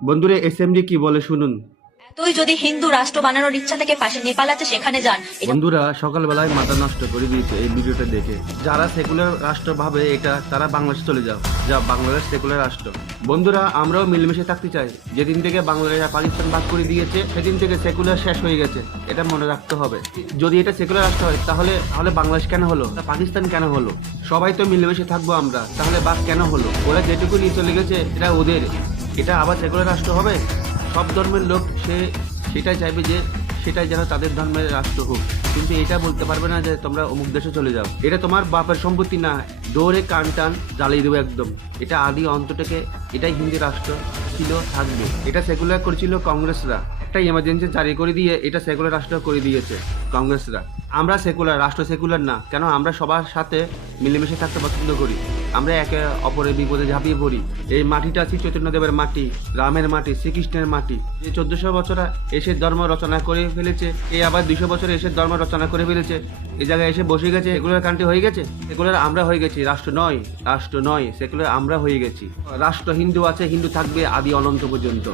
বন্ধুরা এসএমডি কি বলে শুনুন। তুই যদি হিন্দু রাষ্ট্র বানানোর ইচ্ছা থেকে পাশে নেপাল আছে সেখানে যান। বন্ধুরা সকালবেলায় মাথা নষ্ট করে দিয়েছে এই ভিডিওটা দেখে। যারা সেকুলার রাষ্ট্র ভাবে এটা, তারা বাংলাদেশ চলে যাও, যা বাংলাদেশ সেকুলার রাষ্ট্র। বন্ধুরা আমরাও মিলেমিশে থাকতে চাই। যেদিন থেকে বাংলাদেশ আর পাকিস্তান ভাগ করে দিয়েছে সেদিন থেকে সেকুলার শেষ হয়ে গেছে, এটা মনে রাখতে হবে। যদি এটা সেকুলার রাষ্ট্র হয় তাহলে তাহলে বাংলাদেশ কেন হলো, পাকিস্তান কেন হলো? সবাই তো মিলেমিশে থাকবো আমরা, তাহলে ভাগ কেন হলো? ওরা যেটুকু নিয়ে চলে গেছে এটা ওদের, এটা আবার সেকুলার রাষ্ট্র হবে? সব ধর্মের লোক সেটাই চাইবে যে সেটাই যেন তাদের ধর্মের রাষ্ট্র হোক, কিন্তু এটা বলতে পারবে না যে তোমরা অমুক দেশে চলে যাও। এটা তোমার বাপের সম্পত্তি না, দৌড়ে কান টান জ্বালিয়ে দেবো একদম। এটা আদি অন্ত থেকে এটাই হিন্দি রাষ্ট্র ছিল, থাকবে। এটা সেকুলার করেছিল কংগ্রেসরা, একটা ইমার্জেন্সি জারি করে দিয়ে এটা সেকুলার রাষ্ট্র করে দিয়েছে কংগ্রেসরা। আমরা সেকুলার রাষ্ট্র, সেকুলার না কেন? আমরা সবার সাথে মিলেমিশে থাকতে পছন্দ করি। আমরা একে অপরের বিপদে ঝাঁপিয়ে পড়ি। এই মাটিটা শ্রী চৈতন্যদেবের মাটি, রামের মাটি, শ্রীকৃষ্ণের মাটি। যে 1400 বছর এসে ধর্ম রচনা করে ফেলেছে, এই আবার 200 বছরে এসে ধর্ম রচনা করে ফেলেছে, এই জায়গায় এসে বসে গেছে, এগুলোর কান্ট্রি হয়ে গেছে। সেকুলার আমরা হয়ে গেছি, রাষ্ট্র নয়, রাষ্ট্র নয়, সেকুলার আমরা হয়ে গেছি। রাষ্ট্র হিন্দু আছে, হিন্দু থাকবে আদি অনন্ত পর্যন্ত।